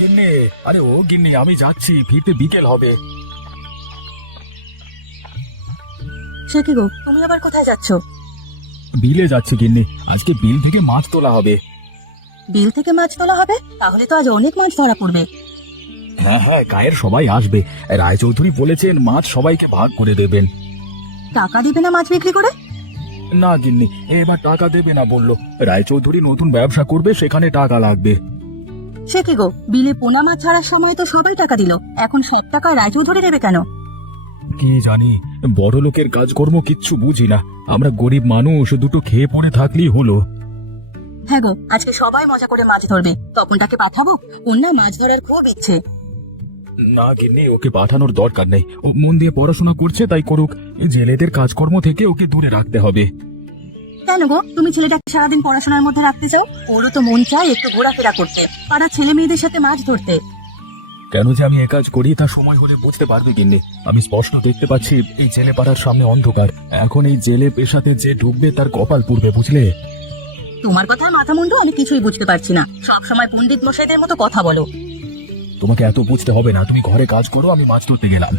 গিন্নি, আরে ও গিন্নি, আমি যাচ্ছি, ফিরতে বিকেল হবে। সে কি গো, তুমি আবার কোথায় যাচ্ছ? বিলে যাচ্ছি গিন্নি, আজকে বিল থেকে মাছ তোলা হবে। বিল থেকে মাছ তোলা হবে? তাহলে তো আজ অনেক মাছ ধরা পড়বে। হ্যাঁ হ্যাঁ, গায়ের সবাই আসবে। রায়চৌধুরী বলেছেন মাছ সবাইকে ভাগ করে দেবেন। টাকা দিবে না মাছ বিক্রি করে? না গিন্নি, এবার টাকা দেবে না বললো। রায়চৌধুরী নতুন ব্যবসা করবে, সেখানে টাকা লাগবে। সে কি গো, বিলে পোনা মাছ ছাড়ার সময় তো সবাই টাকা দিল, এখন সব টাকা রায়চৌধুরী দেবে কেন? কি জানি, বড় লোকের কাজকর্ম কিচ্ছু বুঝি না। আমরা গরিব মানুষ, দুটো খেয়ে পড়ে থাকলেই হলো। হ্যাঁ গো, আজকে সবাই মজা করে মাছ ধরবে। তপনটাকে পাঠাবো, ওর না মাছ ধরার খুব ইচ্ছে। না গিন্নি, ওকে পাঠানোর দরকার নেই। ও মন দিয়ে পড়াশোনা করছে, তাই করুক। জেলেদের কাজকর্ম থেকে ওকে দূরে রাখতে হবে। কেন গো, তুমি ছেলেটাকে সারাদিন পড়াশোনার মধ্যে রাখতে চাও? ওরও তো মন চায় একটু ঘোরাফেরা করতে, পাড়ার ছেলে মেয়েদের সাথে মাছ ধরতে। কেন যে আমি এ কাজ করি তা সময় হলে বুঝতে পারবে গিন্নি। আমি স্পষ্ট দেখতে পাচ্ছি এই জেলে পাড়ার সামনে অন্ধকার। এখন এই জেলে পেশাতে যে ঢুকবে তার কপাল পুড়বে, বুঝলে? তোমার কথায় মাথা মুন্ডু আমি কিছুই বুঝতে পারছি না। সব সময় পণ্ডিত মশাইদের মতো কথা বলো। তোমাকে এত বুঝতে হবে না, তুমি ঘরে কাজ করো, আমি মাছ ধরতে গেলাম।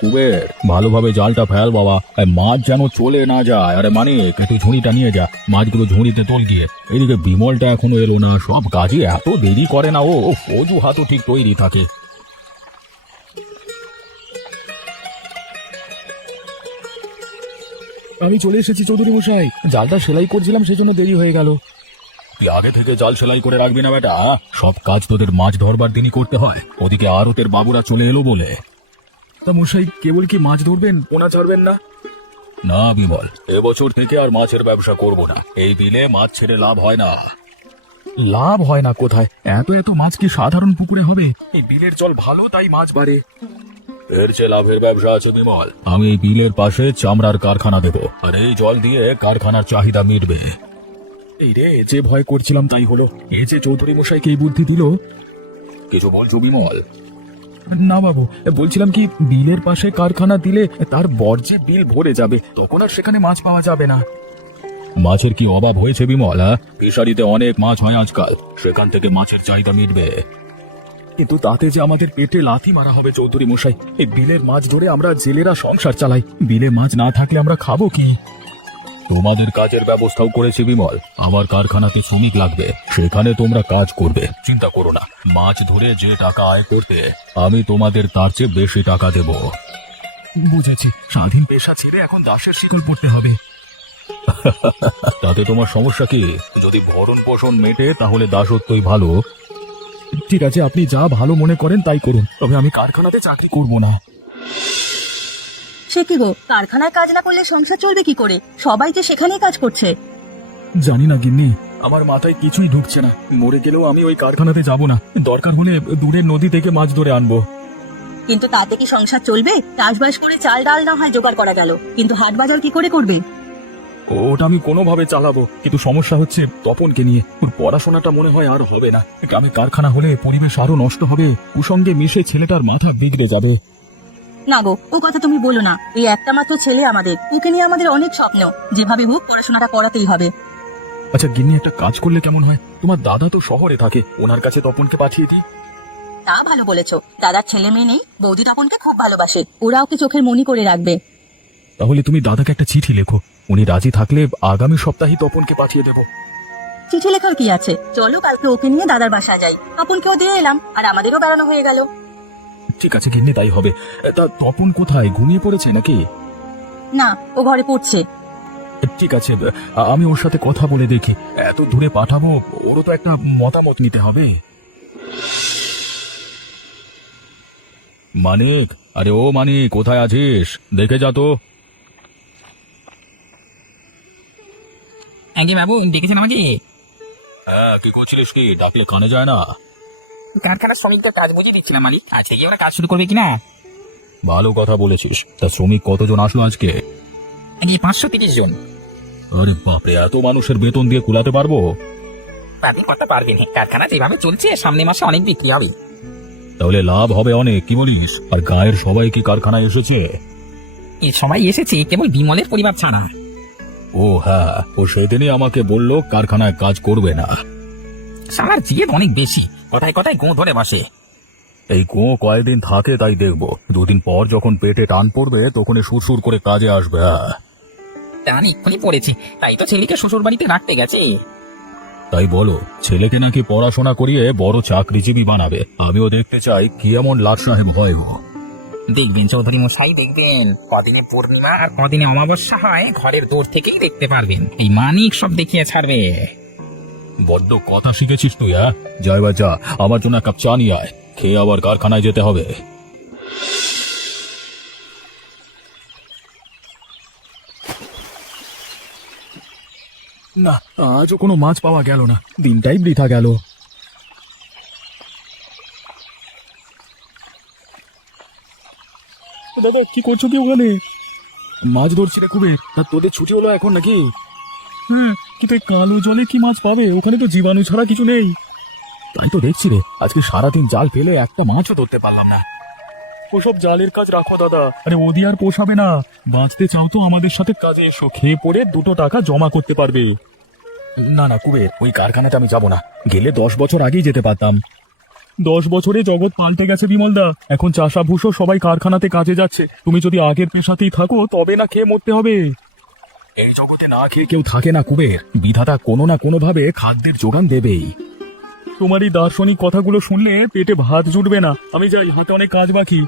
কুবের, ভালোভাবে জালটা ফেল বাবা, মাছ যেন চলে না যায়। আরে মানে একটু ঝুড়িটা নিয়ে যা, মাছগুলো ঝুড়িতে তোল গিয়ে। এদিকে বিমলটা এখনো এলো না, সব কাজে এত দেরি করে না ও। অজুহাতও ঠিক তৈরি থাকে। আমি চলে এসেছি চৌধুরী মশাই, জালটা সেলাই করছিলাম, সেজন্য দেরি হয়ে গেল। তুই আগে থেকে জাল সেলাই করে রাখবি না বেটা? সব কাজ তোদের মাছ ধরবার দিনই করতে হয়। ওদিকে আরতের বাবুরা চলে এলো বলে। তা মশাই, কেবল কি মাছ ধরবেন, পোনা ছাড়বেন না? না বিমল, এবছর থেকে আর মাছের ব্যবসা করব না। এই বিলে মাছ ছেড়ে লাভ হয় না। লাভ হয় না কোথায়? এত এত মাছ কি সাধারণ পুকুরে হবে? এই বিলের জল ভালো, তাই মাছ বাড়ে। এর চেয়ে লাভের ব্যবসা আছে বিমল। আমি এই বিলের পাশে চামড়ার কারখানা দেবো, আর এই জল দিয়ে কারখানার চাহিদা মিটবে। এই রে, যে ভয় করছিলাম তাই হলো। এই যে চৌধুরী মশাইকে এই বুদ্ধি দিল। কিছু বলছো বিমল? না বাবু, বলছিলাম কি, বিলের পাশে কারখানা দিলে তার বর্জ্যে বিল ভরে যাবে, তখন আর সেখানে মাছ পাওয়া যাবে না। মাছের কি অভাব হয়েছে বিমল? ফিশারিতে অনেক মাছ হয় আজকাল, সেখান থেকে মাছের চাহিদা মিটবে। কিন্তু তাতে যে আমাদের পেটে লাথি মারা হবে চৌধুরী মশাই। এই বিলের মাছ ধরে আমরা জেলেরা সংসার চালাই, বিলে মাছ না থাকলে আমরা খাবো কি? তোমাদের কাজের ব্যবস্থাও করেছি বিমল। আমার কারখানাতে শ্রমিক লাগবে, সেখানে তোমরা কাজ করবে, চিন্তা করো না। মাছ ধরে যে টাকা আয় করতে, আমি তোমাদের তার চেয়ে বেশি টাকা দেব। বুঝেছি, স্বাধীন পেশা ছেড়ে এখন দাসের শিকল পড়তে হবে। তাতে তোমার সমস্যা কি? যদি ভরণ পোষণ মেটে তাহলে দাসত্বই ভালো। ঠিক আছে, আপনি যা ভালো মনে করেন তাই করুন, তবে আমি কারখানাতে চাকরি করব না। সে কি গো, কারখানায় কাজ না করলে সংসার চলবে কি করে? সবাই যে সেখানেই কাজ করছে। জানি না গিন্নি, আমার মাথায় কিছুই ঢুকছে না। মরে গেলেও আমি ওই কারখানাতে যাব না। দরকার হলে দূরের নদী থেকে মাছ ধরে আনবো। কিন্তু তাতে কি সংসার চলবে? চাষবাস করে চাল ডাল না হয় জোগাড় করা গেল, কিন্তু হাট বাজার কি করে করবে? ওটা আমি কোনোভাবে চালাবো, কিন্তু সমস্যা হচ্ছে তপনকে নিয়ে। ওর পড়াশোনাটা মনে হয় আর হবে না। গ্রামে কারখানা হলে পরিবেশ আরো নষ্ট হবে, কুসঙ্গে মিশে ছেলেটার মাথা বিগড়ে যাবে। না গো, ও কথা তুমি বলো না। এই একটা মাত্র ছেলে আমাদের, ওকে নিয়ে আমাদের অনেক স্বপ্ন। যেভাবে হোক পড়াশোনাটা করাতেই হবে। আচ্ছা গিন্নি, একটা কাজ করলে কেমন হয়? তোমার দাদা তো শহরে থাকে, ওনার কাছে তপনকে পাঠিয়ে দিই। তা ভালো বলেছো। দাদার ছেলে মেয়ে নেই, বৌদি তপনকে খুব ভালোবাসে, ওরা ওকে চোখের মনি করে রাখবে। তাহলে তুমি দাদাকে একটা চিঠি লেখো, উনি রাজি থাকলে আগামী সপ্তাহে তপনকে পাঠিয়ে দেবো। চিঠি লেখার কি আছে, চলো কালকে ওকে নিয়ে দাদার বাসায় যাই, তপনকেও দিয়ে এলাম, আর আমাদেরও বেড়ানো হয়ে গেল। ঠিক আছে গিন্নি, তাই হবে। তা তপন কোথায়, ঘুমিয়ে পড়েছে নাকি? না, ও ঘরে পড়ছে। ঠিক আছে, আমি ওর সাথে কথা বলে দেখি। এত দূরে পাঠাবো, ওরও তো একটা মতামত নিতে হবে। মানিক, আরে ও মানিক, কোথায় আছিস? দেখে যা তো। আগে বাবু ডেকেছেন আমাকে? হ্যাঁ, কি করছিলিস? কি ডাকলে কানে যায় না? কারখানার শ্রমিকদের কাজ বুঝিয়ে দিচ্ছিলাম মালিক, আজ থেকে ওরা কাজ শুরু করবে কিনা। ভালো কথা বলেছিস। তা শ্রমিক কতজন আসলো আজকে? আগে 530 জন। আরে বাপরে, এত মানুষের বেতন দিয়ে কুলাতে পারবো? আপনি কথা পারবেন, কারখানা যেভাবে চলছে সামনে মাসে অনেক বিক্রি হবে। তাহলে লাভ হবে অনেক, কি বলিস? আর গায়ের সবাই কি কারখানায় এসেছে? এই সবাই এসেছে, কেবল বিমলের পরিবার ছাড়া। ও ও হ্যাঁ, ও সেদিনই আমাকে বলল কারখানায় কাজ করবে না। শালার জিদ অনেক বেশি, কথায় কথায় গো ধরে বসে। এই গো কয়েকদিন থাকে তাই দেখবো, দুদিন পর যখন পেটে টান পড়বে তখনই সুরসুর করে কাজে আসবে। হ্যাঁ টান এক্ষুনি পড়েছি, তাই তো ছেলেকে শ্বশুর বাড়িতে রাখতে গেছে। তাই বলো, ছেলেকে নাকি পড়াশোনা করিয়ে বড় চাকরিজীবী বানাবে। আমিও দেখতে চাই কি এমন লাট সাহেব হয় গো। দেখবেন চৌধুরী মশাই, দেখবেন কদিনে পূর্ণিমা আর কদিনে অমাবস্যা হয় ঘরের দূর থেকেই দেখতে পারবেন। এই মানিক সব দেখিয়ে ছাড়বে। বড্ড কথা শিখেছিস তুই। হ্যাঁ যা এবার যা, আমার জন্য এক কাপ চা নিয়ে আয়, খেয়ে আবার কারখানায় যেতে হবে। না, আজও কোনো মাছ পাওয়া গেল না, দিনটাই বৃথা গেল। দাদা কি করছো কি ওখানে? মাছ ধরছি রে কুবের। তা তোদের ছুটি হলো এখন নাকি? কিন্তু এই কালো জলে কি মাছ পাবে? ওখানে তো জীবাণু ছাড়া কিছু নেই। তাই তো দেখছি রে, আজকে সারাদিন জাল ফেলে একটা মাছও ধরতে পারলাম না। ওসব জালের কাজ রাখো দাদা, আরে ওদি আর পোষাবে না। বাঁচতে চাও তো আমাদের সাথে কাজে এসো, খেয়ে পড়ে 2 টাকা জমা করতে পারবে। না না কুবের, ওই কারখানাটা আমি যাব না। গেলে 10 বছর আগেই যেতে পারতাম। 10 বছরে জগৎ পাল্টে গেছে বিমলদা। এখন চাষাভুষো সবাই কারখানাতে কাজে যাচ্ছে। তুমি যদি আগের পেশাতেই থাকো তবে না খেয়ে মরতে হবে। এই জগতে না খেয়ে কেউ থাকে না কুবের, বিধাতা কোনো না কোনো ভাবে খাদ্যের যোগান দেবেই। তোমার এই দার্শনিক কথাগুলো শুনলে পেটে ভাত জুটবে না। আমি যাই, হাতে অনেক কাজ বাকি।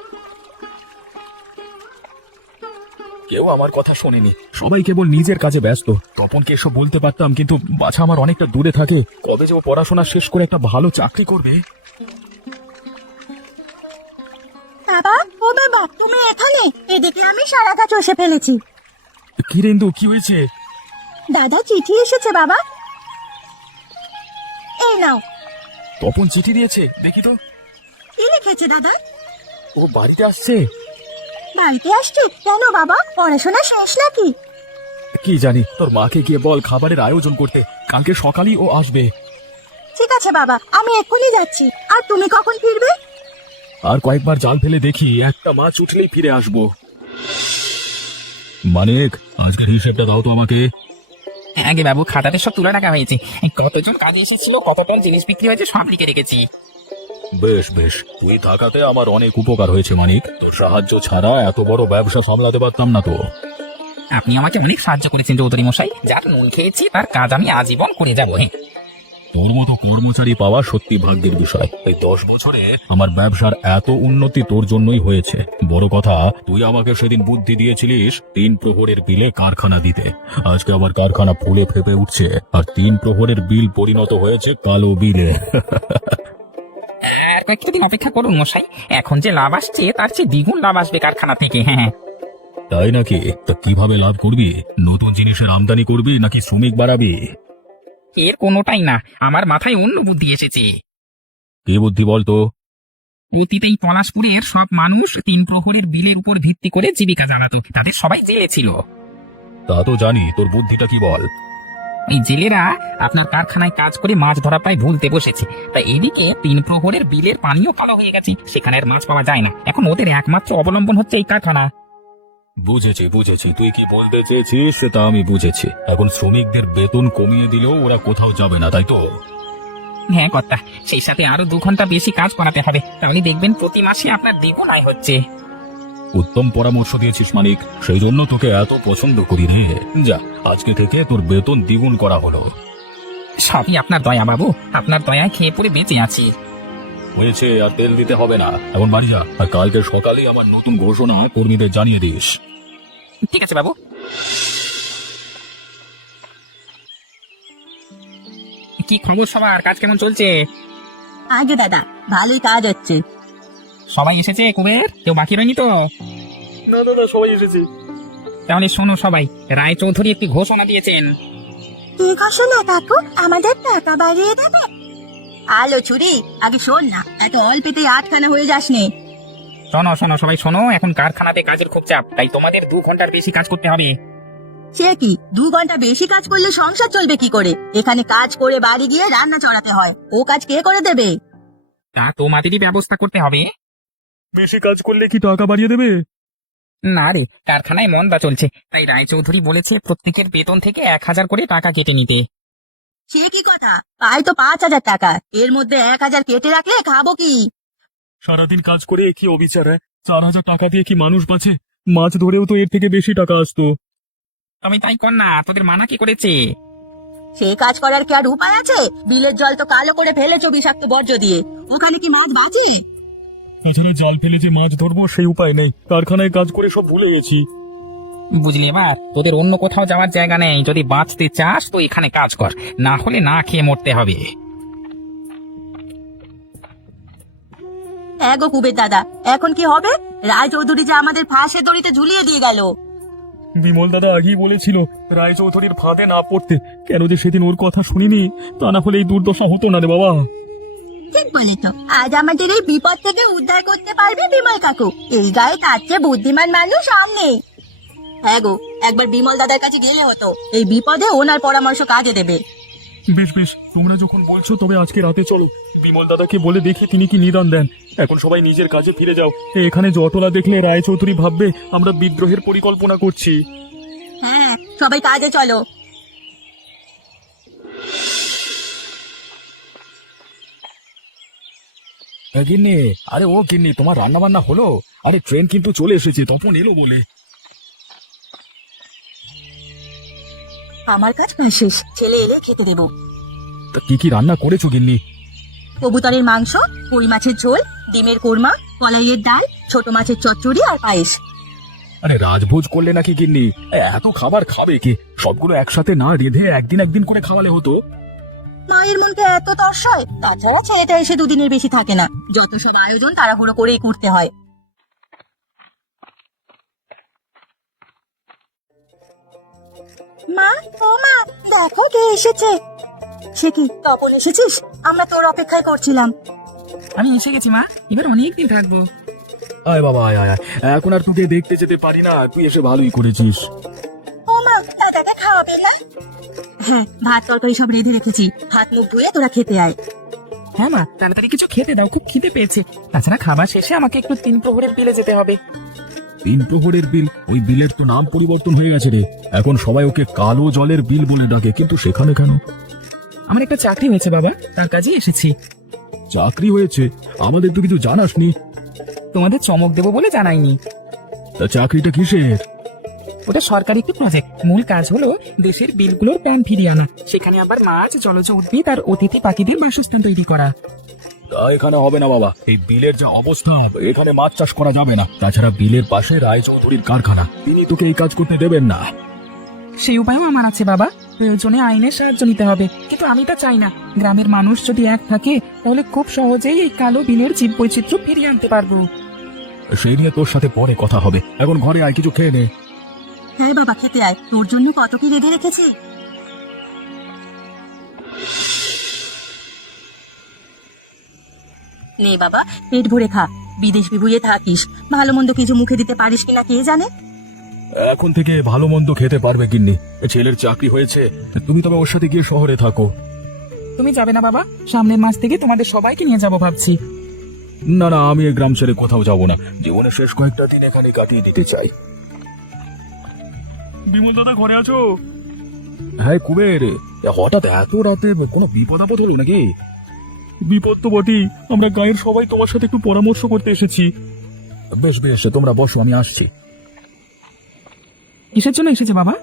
কেউ আমার কথা শোনেনি, সবাই কেবল নিজের কাজে ব্যস্ত। তপনকে এসব বলতে পারতাম, কিন্তু বাছা আমার অনেকটা দূরে থাকে। কবে যে ও পড়াশোনা শেষ করে একটা ভালো চাকরি করবে। বাবা, ও বাবা, তুমি এখানে? এদিকে আমি সারা গাছ চষে ফেলেছি। কি রেন্দু, কি হয়েছে? দাদা চিঠি এসেছে বাবা, এই নাও। তপন চিঠি দিয়েছে, দেখি তো। কি লিখেছে দাদা? ও বাড়িতে আসছে? বাড়িতে আসছি কেন বাবা? পড়াশোনা শেষ নাকি? কি জানি, তোর মাকে গিয়ে বল খাবারের আয়োজন করতে, কালকে সকালেই ও আসবে। ঠিক আছে বাবা, আমি এক্ষুনি যাচ্ছি। আর তুমি কখন ফিরবে? আর কয়েকবার জাল ফেলে দেখি, একটা মাছ উঠলেই ফিরে আসবো। মানিক, আজকের হিসেবটা দাও তো আমাকে। আগে বাবু, খাতাতে সব তুলে রাখা হয়েছে। কতজন কাজে এসেছিল, কত টন জিনিস বিক্রি হয়েছে, সব লিখে রেখেছি। বেশ বেশ, তুই থাকাতে আমার অনেক উপকার হয়েছে মানিক। তোর সাহায্য ছাড়া এত বড় ব্যবসা সামলাতে পারতাম না তো। আপনি আমাকে অনেক সাহায্য করেছেন চৌধুরী মশাই। যার নুন খেয়েছি তার কাজ আমি আজীবন করে যাবো। তোর মতো কর্মচারী পাওয়া সত্যি ভাগ্যের বিষয়। এই 10 বছরে আমার ব্যবসার এত উন্নতি তোর জন্যই হয়েছে। বড় কথা, তুই আমাকে সেদিন বুদ্ধি দিয়েছিলিস 3 প্রহরের বিলে কারখানা দিতে। আজকে আবার কারখানা ফুলে ফেপে উঠছে, আর 3 প্রহরের বিল পরিণত হয়েছে কালো বিলে। আর কয়েকটা দিন অপেক্ষা করুন মশাই, এখন যে লাভ আসছে তার চেয়ে দ্বিগুণ লাভ আসবে কারখানা থেকে। হ্যাঁ তাই নাকি? তা কিভাবে লাভ করবি? নতুন জিনিসের আমদানি করবি নাকি শ্রমিক বাড়াবি? এর কোনোটাই না, আমার মাথায় অন্য বুদ্ধি এসেছে। কি বুদ্ধি বলতো? অতীতেই পলাশপুরের সব মানুষ 3 প্রহরের বিলের উপর ভিত্তি করে জীবিকা চালাতো, তাদের সবাই জেলে ছিল। তা তো জানি, তোর বুদ্ধিটা কি বল? এই জেলেরা আপনার কারখানায় কাজ করে মাছ ধরা প্রায় ভুলতে বসেছে। তাই এদিকে 3 প্রহরের বিলের পানিও কালো হয়ে গেছে, সেখানে আর মাছ পাওয়া যায় না। এখন ওদের একমাত্র অবলম্বন হচ্ছে এই কারখানা। বুঝেছি বুঝেছি, তুই কি বলতে চেয়েছিস সেটা আমি বুঝেছি। এখন শ্রমিকদের বেতন কমিয়ে দিলেও ওরা কোথাও যাবে না, তাই তো? হ্যাঁ কর্তা, সেই সাথে আরো 2 ঘন্টা বেশি কাজ করাতে হবে, তাহলে দেখবেন প্রতি মাসে আপনার দ্বিগুণ আয় হচ্ছে। উত্তম পরামর্শ দিয়েছিস মানিক, সেই জন্য তোকে এত পছন্দ করি রে। যা, আজকে থেকে তোর বেতন দ্বিগুণ করা হলো। সবই আপনার দয়া বাবু, আপনার দয়ায় খেয়ে পড়ে বেঁচে আছি। হয়েছে, আর তেল দিতে হবে না। এখন বাড়ি যা, আর কালকে সকালেই আমার নতুন ঘোষণা কর্মীদের জানিয়ে দিস। ঠিক আছে বাবু। কি খবর সবার, কাজ কেমন চলছে? আগে দাদা, ভালোই কাজ হচ্ছে। সবাই এসেছে কুবের, কেউ বাকি রয়নি তো? না দাদা, সবাই এসেছে। তাহলে শোনো সবাই, রায় চৌধুরী একটি ঘোষণা দিয়েছেন। কি ঘোষণা কাকু? আমাদের টাকা বাড়িয়ে দেবে? আলো ছুরি, আগে শোন না, এত অল্পেতে আটখানা হয়ে যাস নে। শোনো শোনো সবাই শোনো, এখন কারখানাতে কাজের খুব চাপ, তাই তোমাদের 2 ঘন্টার বেশি কাজ করতে হবে। সে কি, 2 ঘন্টা বেশি কাজ করলে সংসার চলবে কি করে? এখানে কাজ করে বাড়ি গিয়ে রান্না চড়াতে হয়, ও কাজ কে করে দেবে? তা তোমাদেরই ব্যবস্থা করতে হবে। বেশি কাজ করলে কি টাকা বাড়িয়ে দেবে? না রে, কারখানায় মন্দা চলছে, তাই রায়চৌধুরী বলেছে প্রত্যেকের বেতন থেকে 1,000 করে টাকা কেটে নিতে। সে কি কথা, পাই তো 5,000 টাকা, এর মধ্যে 1,000 কেটে রাখলে খাবো কি? সারাদিন কাজ করে কি অবিচার, 4,000 টাকা দিয়ে কি মানুষ বাঁচে? মাছ ধরেও তো এর থেকে বেশি টাকা আসতো। আমি তাই কর না, তোদের মানা কি করেছে? সে কাজ করার কি আর উপায় আছে? বিলের জল তো কালো করে ফেলেছো বিষাক্ত বর্জ্য দিয়ে, ওখানে কি মাছ বাঁচে? তাছাড়া জাল ফেলে যে মাছ ধরবো সেই উপায় নেই, কারখানায় কাজ করে সব ভুলে গেছি। বুঝলি এবার, তোদের অন্য কোথাও যাওয়ার জায়গা নেই। যদি বাঁচতে চাস তো এখানে কাজ কর, না হলে না খেয়ে মরতে হবে। গো কুবের দাদা, এখন কি হবে? রায়চৌধুরী যে আমাদের ফাঁসের দড়িতে ঝুলিয়ে দিয়ে গেল। বিমল দাদা আগেই বলেছিল রায়চৌধুরীর ফাঁদে না পড়তে, কেন যে সেদিন ওর কথা শুনিনি, তা না হলে এই দুর্দশা হতো না রে বাবা। ঠিক বলেছ, আজ আমাদের এই বিপদ থেকে উদ্ধার করতে পারবে বিমল কাকু। এই গায়ে তার চেয়ে বুদ্ধিমান মানুষ আর নেই। হ্যাঁ গো, একবার বিমল দাদার কাছে গেলে হতো, এই বিপদে ওনার পরামর্শ কাজে দেবে। বেশ বেশ, তোমরা যখন বলছো তবে আজকে রাতে চলো, বিমল দাদাকে বলে দেখি তিনি কি নিদান দেন। এখন সবাই নিজের কাজে ফিরে যাও, এখানে জটলা দেখলে রায়চৌধুরী ভাববে আমরা বিদ্রোহের পরিকল্পনা করছি। হ্যাঁ, সবাই কাজে চলো। গিন্নি, আরে ও গিন্নি, তোমার রান্না বান্না হলো? আরে ট্রেন কিন্তু চলে এসেছে, তখন এলো বলে। আমার কাজ প্রায় শেষ, ছেলে এলে খেতে দেবো। তা কি কি রান্না করেছো গিন্নি? কবুতরের মাংস, কই মাছের ঝোল, ডিমের কোরমা, কলাইয়ের ডাল, ছোট মাছের চচ্চড়ি আর পায়েস। আরে রাজভোজ করলে নাকি গিন্নি? এত খাবার খাবে কে? সবগুলো একসাথে না রেঁধে একদিন একদিন করে খাওয়ালে হতো। মায়ের মনকে এত তর্স হয়? তাছাড়া ছেলেটা এসে দুদিনের বেশি থাকে না, যত সব আয়োজন তাড়াহুড়ো করেই করতে হয়। মা, ও মা, দেখো কে এসেছে। সে কি, তপন এসেছিস? আমরা তোর অপেক্ষায় করছিলাম। আমি এসে গেছি মা, এবার অনেকদিন থাকবো। আয় বাবা আয় আয় আয়। এখন আর তোকে দেখতে যেতে পারি না, তুই এসে ভালোই করেছিস। ও মা, দাদাকে খাওয়াবে না? হ্যাঁ, ভাত তরকারি সব রেঁধে রেখেছি, হাত মুখ ধুয়ে তোরা খেতে আয়। হ্যাঁ মা, তাড়াতাড়ি কিছু খেতে দাও, খুব খিদে পেয়েছে। তাছাড়া খাবার শেষে আমাকে একটু 3 প্রহরের বিলে যেতে হবে। 3 প্রহরের বিল? ওই বিলের তো নাম পরিবর্তন হয়ে গেছে রে, এখন সবাই ওকে কালো জলের বিল বলে ডাকে, কিন্তু সেখানে কেন? আমার একটা চাকরি হয়েছে বাবা, তার কাজে এসেছি। চাকরি হয়েছে? আমাদের তো কিছু জানাসনি। তোমাদের চমক দেবো বলে জানাইনি। তা চাকরিটা কিসের? ওটা সরকারি একটি প্রজেক্ট। মূল কাজ হলো দেশের বিলগুলোর প্যান ফিরিয়ে আনা, সেখানে আবার মাছ, জলজ উদ্ভিদ আর অতিথি পাখিদের বাসস্থান তৈরি করা। তা এখানে হবে না বাবা, এই বিলের যা অবস্থা, এখানে মাছ চাষ করা যাবে না। তাছাড়া বিলের পাশে রায়চৌধুরীর কারখানা, তিনি তোকে এই কাজ করতে দেবেন না। সেই উপায়ও আমার আছে বাবা, প্রয়োজনে আইনের সাহায্য নিতে হবে, কিন্তু আমি তা চাই না। গ্রামের মানুষ যদি এক থাকে তাহলে খুব সহজেই এই কালো বিলের জীববৈচিত্র্য ফিরিয়ে আনতে পারবো। সেই নিয়ে তোর সাথে পরে কথা হবে, এখন ঘরে আয়, কিছু খেয়ে নে। হ্যাঁ বাবা, খেতে আয়, তোর জন্য কত কি রেঁধে রেখেছি। নে বাবা, পেট ভরে খা। বিদেশ বিভুঁইয়ে থাকিস, ভালো মন্দ কিছু মুখে দিতে পারিস কিনা কে জানে। এখন থেকে ভালো মন্দ খেতে পারবে গিন্নি, ছেলের চাকরি হয়েছে, তুমি তবে ওর সাথে গিয়ে শহরে থাকো। তুমি যাবে না বাবা? সামনের মাস থেকে তোমাদের সবাইকে নিয়ে যাব ভাবছি। না না, আমি এই গ্রাম ছেড়ে কোথাও যাব না, জীবনের শেষ কয়েকটা দিন এখানে কাটিয়ে দিতে চাই। বিমল দাদা ঘরে আছো? হ্যাঁ কুবের, হঠাৎ এত রাতে কোনো বিপদ আপদ হলো নাকি? বিপদ তো বটেই, আমরা গায়ের সবাই তোমার সাথে একটু পরামর্শ করতে এসেছি। বেশ বেশ, তোমরা বসো, আমি আসছি। কিসের জন্য এসেছে বাবা?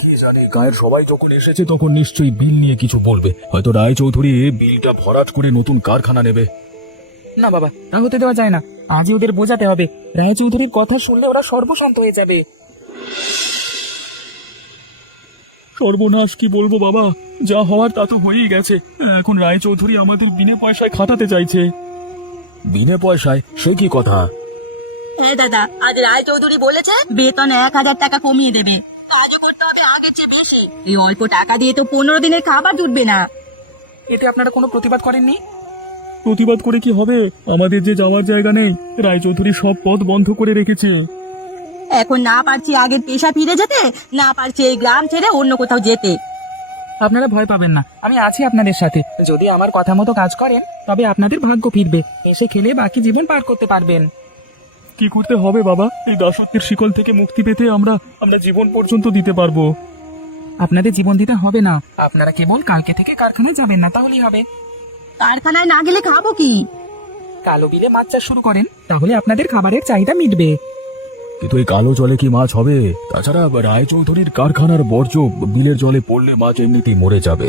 কি জানি, গায়ের সবাই যখন এসেছে তখন নিশ্চয়ই বিল নিয়ে কিছু বলবে, হয়তো রায়চৌধুরী বিলটা ভরাট করে নতুন কারখানা নেবে। না বাবা, তা হতে দেওয়া যায় না। আজই ওদের বোঝাতে হবে, রায়চৌধুরীর কথা শুনলে ওরা সর্বশান্ত হয়ে যাবে। সর্বনাশ, কি বলবো বাবা, যা হওয়ার তা তো হয়েই গেছে। এখন রায়চৌধুরী আমাদের বিনে পয়সায় খাটাতে চাইছে। বিনে পয়সায়? সে কি কথা? হ্যাঁ দাদা, আজ রায়চৌধুরী বলেছে বেতন 1,000 টাকা কমিয়ে দেবে, কাজও করতে হবে আগের চেয়ে বেশি। এই অল্প টাকা দিয়ে তো 15 দিনের খাবার জুটবে না। এতে আপনারা কোনো প্রতিবাদ করেননি? প্রতিবাদ করে কি হবে, আমাদের যে যাওয়ার জায়গা নেই, রায়চৌধুরী সব পথ বন্ধ করে রেখেছে। এখন না পারছি আগের পেশা ফিরে যেতে, না পারছি এই গ্রাম ছেড়ে অন্য কোথাও যেতে। আপনারা ভয় পাবেন না, আমি আছি আপনাদের সাথে। যদি আমার কথা মতো কাজ করেন তবে আপনাদের ভাগ্য ফিরবে, এসে খেলে বাকি জীবন পার করতে পারবেন। কি করতে হবে বাবা? এই দাসত্বের শিকল থেকে মুক্তি পেতে আমরা জীবন পর্যন্ত দিতে পারবো। আপনাদের জীবন দিতে হবে না, আপনারা কেবল কালকে থেকে কারখানায় যাবেন না, তাহলেই হবে। কারখানায় না গেলে খাবো কি? কালো বিলে মাছ চাষ শুরু করেন, তাহলে আপনাদের খাবারের চাহিদা মিটবে। কিন্তু এই কালো জলে কি মাছ হবে? তাছাড়া রায়চৌধুরীর কারখানার বর্জ্য বিলের জলে পড়লে মাছ এমনিতেই মরে যাবে।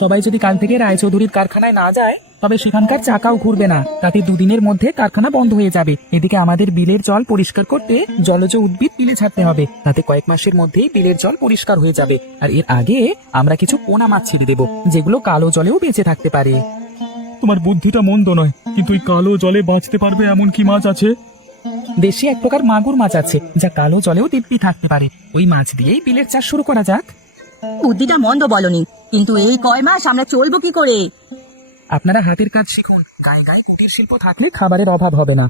সবাই যদি কাল থেকে রায়চৌধুরীর কারখানায় না যায়, তবে সেখানকার চাকাও ঘুরবে না। তাতে দুদিনের মধ্যে কারখানা বন্ধ হয়ে যাবে। এদিকে আমাদের বিলের জল পরিষ্কার করতে জলজ উদ্ভিদ বিলে ছাড়তে হবে। তাতে কয়েক মাসের মধ্যেই বিলের জল পরিষ্কার হয়ে যাবে। আর এর আগে আমরা কিছু পোনা মাছ ছেড়ে দেবো, যেগুলো কালো জলেও বেঁচে থাকতে পারে। তোমার বুদ্ধিটা মন্দ নয়, কিন্তু এই কালো জলে বাঁচতে পারবে এমন কি মাছ আছে? দেশে এক প্রকার মাগুর মাছ আছে, যা কালো জলেও দিব্যি থাকতে পারে। ওই মাছ দিয়েই বিলের চাষ শুরু করা যাক। বুদ্ধিটা মন্দ বলনি, কিন্তু এই কয় মাস আমরা চলবো কি করে? আপনারা হাতের কাজ শিখুন। গায়ে গায়ে কুটির শিল্প থাকলে খাবারের অভাব হবে না।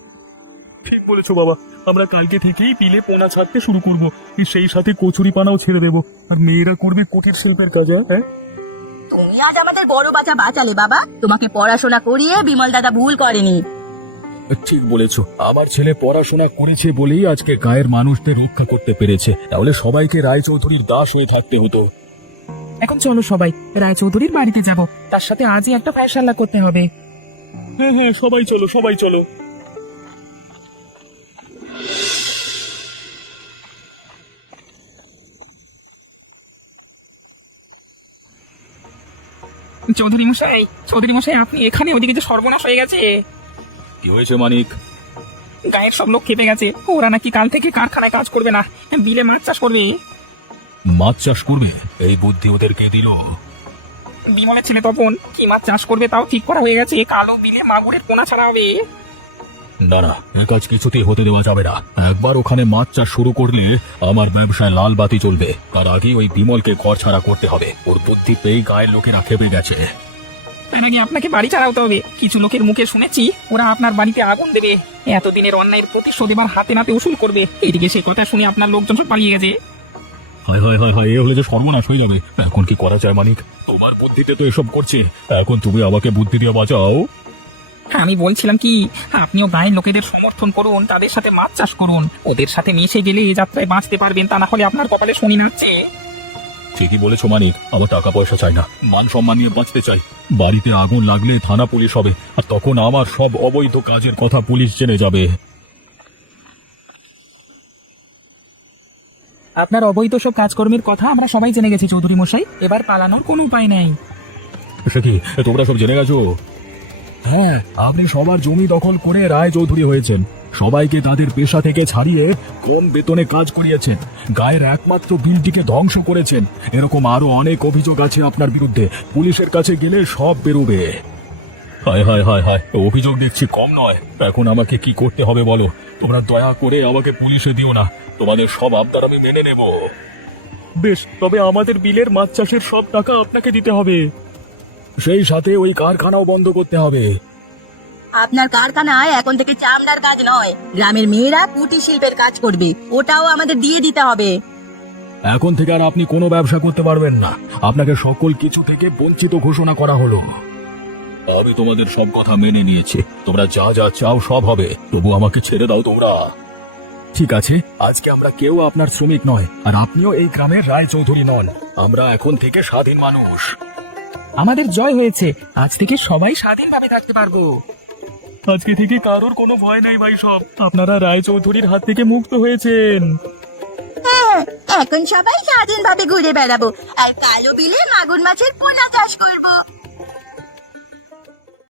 ঠিক বলেছো বাবা, আমরা কালকে থেকেই বিলে পোনা ছাড়তে শুরু করব। সেই সাথে কচুরি পানাও ছেড়ে দেবো। আর মেয়েরা করবে কুটির শিল্পের কাজ। হ্যাঁ, তুমি আজ আমাদের বড় বাচ্চা বাঁচালে বাবা। তোমাকে পড়াশোনা করিয়ে বিমল দাদা ভুল করেনি। ঠিক বলেছো। আমার ছেলে পড়াশোনা করেছে বলেই আজকে গায়ের মানুষদের রক্ষা করতে পেরেছে, তাহলে সবাইকে রায়চৌধুরীর দাস হয়ে থাকতে হতো। এখন চলো সবাই রায়চৌধুরীর বাড়িতে যাব। তার সাথে আজই একটা ফয়সালা করতে হবে। হ্যাঁ হ্যাঁ, সবাই চলো, সবাই চলো। চৌধুরী মশাই, আপনি এখানে? ওদিকে যে সর্বনাশ হয়ে গেছে। কি হয়েছে মানিক? গায়ের সব লোক খেপে গেছে। ওরা নাকি কাল থেকে কারখানায় কাজ করবে না, বিলে মাছ চাষ করবে। মাছ চাষ করবে? এই বুদ্ধি ওদের কে দিল? বিমলের ছেলে তপন। কি মাছ চাষ করবে তাও ঠিক করা হয়ে গেছে। কালো বিলে মাগুরের পোনা ছাড়া হবে। না না, এ কাজ কিছুতেই হতে দেওয়া যাবে না। একবার ওখানে মাছ চাষ শুরু করলে আমার ব্যবসায় লাল বাতি চলবে। তার আগে ওই বিমলকে ঘর ছাড়া করতে হবে। ওর বুদ্ধি পেয়ে গায়ের লোকেরা খেপে গেছে। তাই নাকি? আপনাকে বাড়ি ছাড়াতে হবে। কিছু লোকের মুখে শুনেছি ওরা আপনার বাড়িতে আগুন দেবে। এতদিনের অন্যায়ের প্রতিশোধ এবার হাতে নাতে উসুল করবে। এদিকে সেই কথা শুনে আপনার লোকজন সব পালিয়ে গেছে। হায় হায় হায় হায়, এ হলে যে সর্বনাশ হয়ে যাবে। এখন কি করা যায় মানিক? তোমার বুদ্ধিতে তো এসব করছে, এখন তুমি আমাকে বুদ্ধি দিয়ে বাঁচাও। আমি বলছিলাম কি, আপনিও গায়ের লোকেদের সমর্থন করুন, তাদের সাথে মাছ চাষ করুন। ওদের সাথে মিশে গেলে এই যাত্রায় বাঁচতে পারবেন, তা না হলে আপনার কপালে শনি নাচছে। ঠিকই বলেছো মানিক, আমার টাকা পয়সা চাই না, মান সম্মান নিয়ে বাঁচতে চাই। বাড়িতে আগুন লাগলে থানা পুলিশ হবে, আর তখন আমার সব অবৈধ কাজের কথা পুলিশ জেনে যাবে। আপনার অবৈধ সব কাজকর্মের কথা আমরা সবাই জেনে গেছি চৌধুরী মশাই। এবার পালানোর কোনো উপায় নেই। সে কি, তোমরা সব জেনে গেছো? হ্যাঁ, আপনি সবার জমি দখল করে রায়চৌধুরী হয়েছেন। সবাইকে তাদের পেশা থেকে ছাড়িয়ে কম বেতনে কাজ করিয়েছেন। গায়ের একমাত্র বিলটিকে ধ্বংস করেছেন। এরকম আরো অনেক অভিযোগ আছে আপনার বিরুদ্ধে। পুলিশের কাছে গেলে সব বেরোবে। হায় হায় হায় হায়, অভিযোগ দেখছি কম নয়। এখন আমাকে কি করতে হবে বলো? তোমরা দয়া করে আমাকে পুলিশে দিও না। তোমাদের সব আবদার আমি মেনে নেব। বেশ, তবে আমাদের বিলের মাছ চাষের সব টাকা আপনাকে দিতে হবে। সেই সাথে ওই কারখানাও বন্ধ করতে হবে। আপনার কারখানায় এখন থেকে চামড়ার কাজ নয়, গ্রামের মেয়েরা কুটির শিল্পের কাজ করবে। ওটাও আমাদের দিয়ে দিতে হবে। এখন থেকে আর আপনি কোনো ব্যবসা করতে পারবেন না। আপনাকে সকল কিছু থেকে বঞ্চিত ঘোষণা করা হলো। আমি তোমাদের সব কথা মেনে নিয়েছি। তোমরা যা যা চাও সব হবে, তবু আমাকে ছেড়ে দাও তোমরা। ঠিক আছে, আজকে আমরা কেউ আপনার শ্রমিক নয়, আর আপনিও এই গ্রামের রায়চৌধুরী নন। আমরা এখন থেকে স্বাধীন মানুষ। আমাদের জয় হয়েছে। আজ থেকে সবাই স্বাধীনভাবে থাকতে পারবো। আজকে থেকে কারোর কোনো ভয় নাই ভাই। সব আপনারা রায়চৌধুরীর হাত থেকে মুক্ত হয়েছেন। হ্যাঁ, এখন সবাই স্বাধীনভাবে ঘুরে বেড়াবো আর কালো বিলে মাগুর মাছের পোনা চাষ করবো।